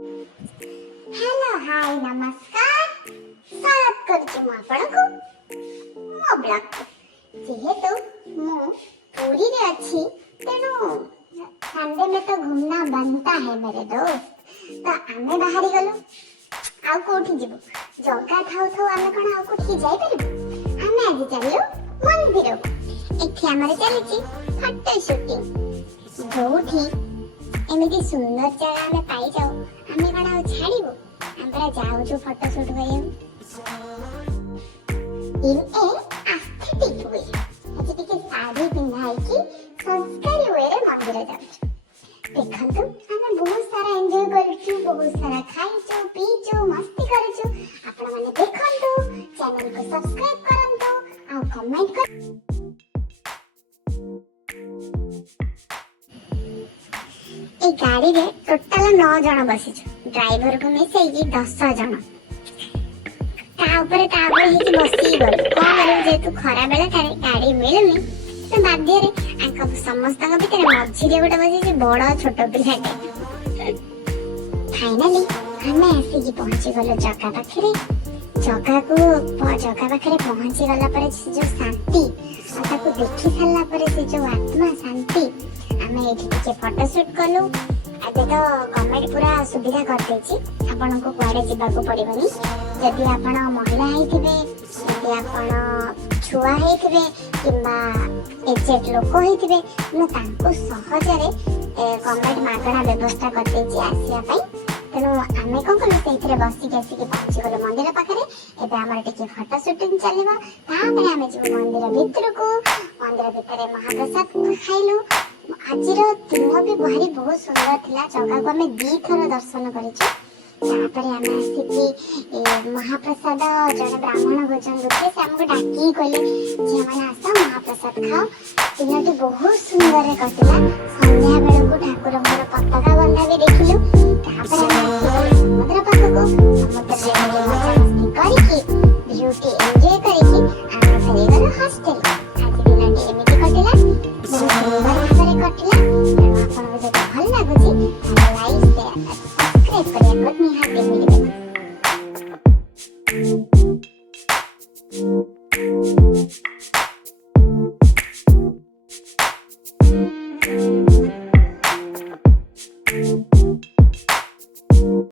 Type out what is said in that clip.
Hello hi नमस्कार स्वागत करछु मु आपनको मो ब्लॉग जेहेतु मु पूरी रे अछि तेनु संडे में तो घूमना बनता है मेरे दोस्त। तो आमे बाहरी गलो आउ कोठी जिवो जगा थाउ थाउ आमे कोन आउ कोठी जाई परबो। आमे आज चलियो मंदिर एठी हमर चलीची फोटो शूटिंग जोठी एमिति सुंदर जगह में पाई जाओ आमे कोन आउ छाड़ीबो हमरा जाउछु फोटो शूट करियो इन ए एस्थेटिक वे आज टिके साड़ी पिन्हाई की संस्कारी वे रे मंदिर जाउछु। देखंतु आमे बहुत सारा एन्जॉय करछु बहुत सारा खाइछु पीछु मस्ती करछु। आपण माने देखंतु चैनल को सब्सक्राइब करंतु आ कमेंट कर। ए गाड़ी रे टोटल 9 जण बसिछु ड्राइवर को मिसे 10 जण ता ऊपर ही बसी गल कोन करू जे तू खरा बेला तारे गाड़ी मिलुनी तो बाध्य रे आंका समस्त का भीतर मझी रे गोटे बसी जे बड़ छोट पिलाटे। फाइनली हमें आसी की पहुंची गलो जगह पाखरे जगह पाखरे पहुंची गला पर जो शांति ताको देखि साला पर से जो आत्मा शांति आमे एठी के फोटो शूट कलु। आज तो गवर्नमेंट पूरा सुविधा कर देछि आपन को कुआडे जिबा को पड़िबनी। जदि आपन महिला हेथिबे जदि आपन छुआ हेथिबे किबा एजेड लोक हेथिबे न तांको सहजरे गवर्नमेंट मागणा व्यवस्था कर देछि आसिया पई। तेनु आमे को कलु सेइथरे बसी के पहुंची गलो मंदिर पाखरे। एबे हमर टिके फोटो शूटिंग चलिबा तापरे आमे जिवो मंदिर भितर को मंदिर भितरे महाप्रसाद खाइलु। आजिर दिन भी भारी बहुत सुंदर थिला जगह को हमें 2 थर दर्शन करिछु। तापरे हमें आसी महाप्रसाद जने ब्राह्मण भोजन रुके से हमको डाकी कहले जे माने आसा महाप्रसाद खाओ। दिनटी बहुत सुंदर रे कटिला संध्या बेला को ठाकुर मोर पताका बंधा भी देखिलु। तापरे हम मंदिर पाखको